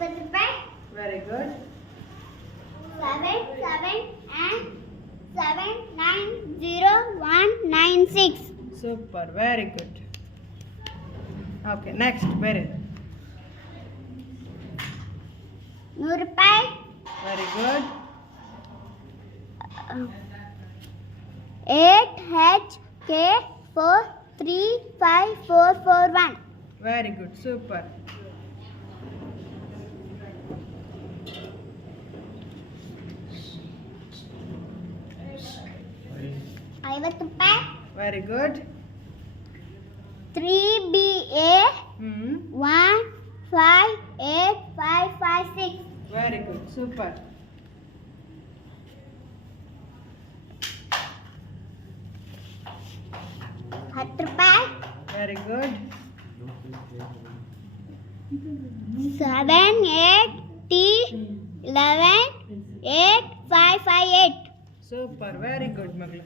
ರೂಪಾಯಿ. Very good. 7 7 and 7 9 0 1 9 6. Super, very good. Okay, next ಬೇರೆ. 100 ರೂಪಾಯಿ. Very good. 8 H K 4 3 5 4 4 1. Very good, super. 50 ರೂಪಾಯಿ. Very good. 3 B A 1 5 8 5 5 6. Very good, super. 10 ರೂಪಾಯಿ. Very good. 7 8 T 11 8 5 5 8. Super, very good ಮಗಳು.